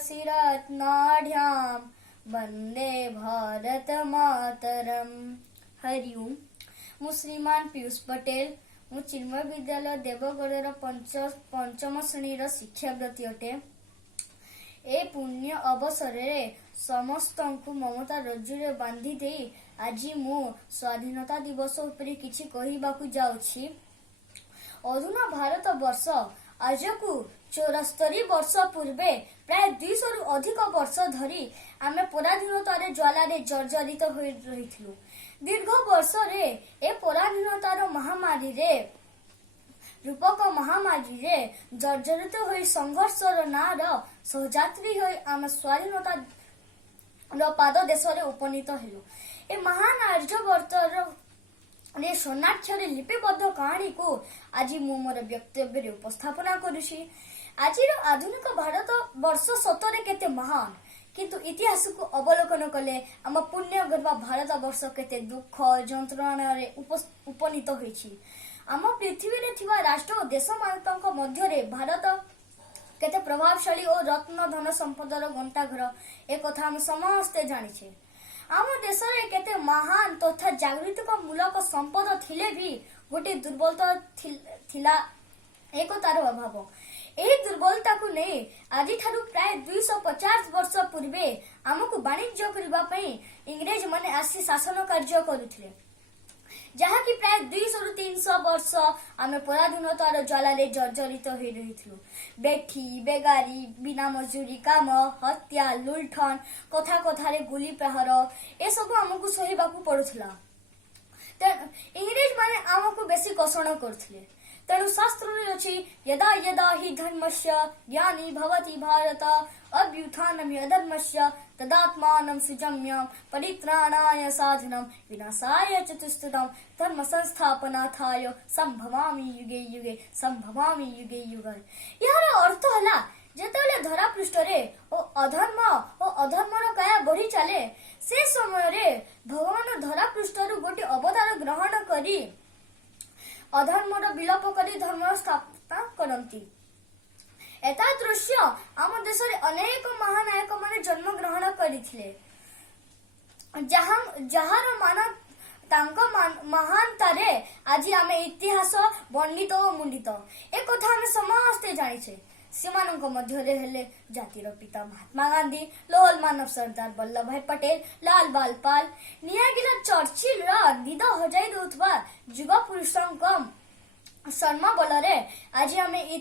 शिरत्नाढ्यां वंदे भारत मातरम। हरिओम। मु श्रीमान पीयूष पटेल। मु चिन्मय विद्यालय देवगढ़ पंचम श्रेणी शिक्षाव्रती अटे। ए पुण्य अवसर समस्त ममता रज्जुरे बांधी दे आज मु स्वाधीनता दिवस उपरे किछि कहिबाकु जाउछि। अधुना भारत वर्ष आज को 74 वर्ष पूर्वे प्राय 200 रु अधिक वर्ष धरी आमे पराधीनतार ज्वालारे जर्जरित होई रहिथिलु। दीर्घ वर्ष रे ए पराधीनतार महामारी रे रूपक महामारी रे जर्जरित होई संघर्षर नार सहयात्री होई आमे स्वाधीनता पाद देश रे उपनीत हेलु। ए महान आर्यवर्तर ने सोनाक्षर लिपिबद्ध कहानी को आज मु मोर वक्तव्य उपस्थापना करुछि। आज आधुनिक भारत वर्ष सतरे केते महान, किंतु इतिहास को अवलोकन कले आम पुण्य गर्भ भारत वर्ष केते दुख जंत्रणा रे उपनीत होइछि। आम पृथ्वी रे थिबा राष्ट्र और देश मानक मध्य रे भारत केते प्रभावशाली और रत्न धन संपदर गंताघर ए कथा हम समस्ते जानिछे। आम देश रे केते महान तथा जागृतिक मूलक संपद थिले भी गोटे दुर्बलता थिला एकतार अभाव। एही दुर्बलता को नै आज ठारू प्राय 250 वर्ष पूर्वे आमको वाणिज्य करबा पई इंग्रेज माने आसी शासन कार्य करुथिले, जहा कि प्राय 200 रु 300 वर्ष आमे पराधीनतार ज्वालारे जर्जरित होई रहिथिलु। बेठी बेगारी बिना मजूरी काम हत्या लुंठन कथा कथारे गुली प्रहार ए सब हमकु सहिबाकू पडुथला। इंग्रेज माने आमको बेसी कषण करथिले। तेणु शास्त्र अच्छी यदा यदा हि धर्मस्य ज्ञानी भवति भारत अभ्युत्थानं अधर्मस्य तदात्मानं सृजम्य परित्राणाय साधनं विनाशाय च तुष्टितं धर्म संस्थापनार्थाय संभवामि युगे युगे संभवामि युगे युगे। यार अर्थ हला जेतेले धरा पृष्ठ रे ओ अधर्मर काया बढ़ी चले से समय रे भगवान धरा पृष्ठ रु गोटे अवतार ग्रहण करी अधर्मर विलोप करी धर्म स्थापना करती। एता दृश्य आम देश रे अनेक महानायक माने जन्म ग्रहण करिथिले, जहार मान तांको महानतारे आज आमे इतिहास वर्णित और मुंडित ए कथा आमे समस्ते जानिछे। सेमानक मध्य रे हेले जातिर पिता महात्मा गांधी, लोल मानव सरदार वल्लभ भाई पटेल, लाल बाल पाल, नियागिला चर्चिल निद हजाई दउथबा युवा पुरुषक शर्मा बलरे आज आमे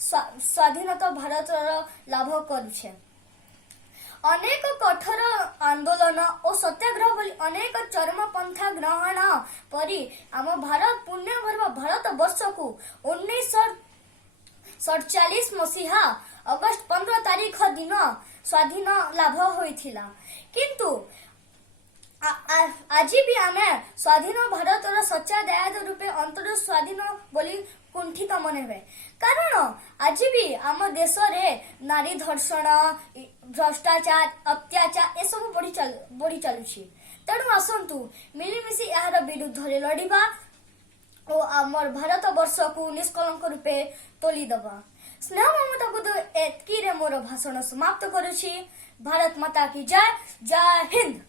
स्वाधीनता भारत लाभ करुछे। अनेक कठोर आंदोलन और सत्याग्रह भली अनेक चरमपंथा ग्रहण परी आम भारत पुण्य गर्भ भारत वर्ष को 1947 मसीहा अगस्त 15 तारीख दिन स्वाधीन लाभ होइथिला। किंतु आज भी आमे स्वाधीन भारतर सच्चा दयाद रूपे अंतर स्वाधीन बोली कुंठित मन हुए, कारण आज भी आम देश रे नारी धर्षण भ्रष्टाचार अत्याचार ए सब बढ़ी चलुछि। तेणु आसंतु मिलिमिशि यार विरुद्ध रे लड़िबा और आमर भारत वर्ष को निष्कलंक रूपे तोली दबा। स्नेह ममता को एतकी रे मोर भाषण समाप्त करुछि। भारत माता की जय। जय हिंद।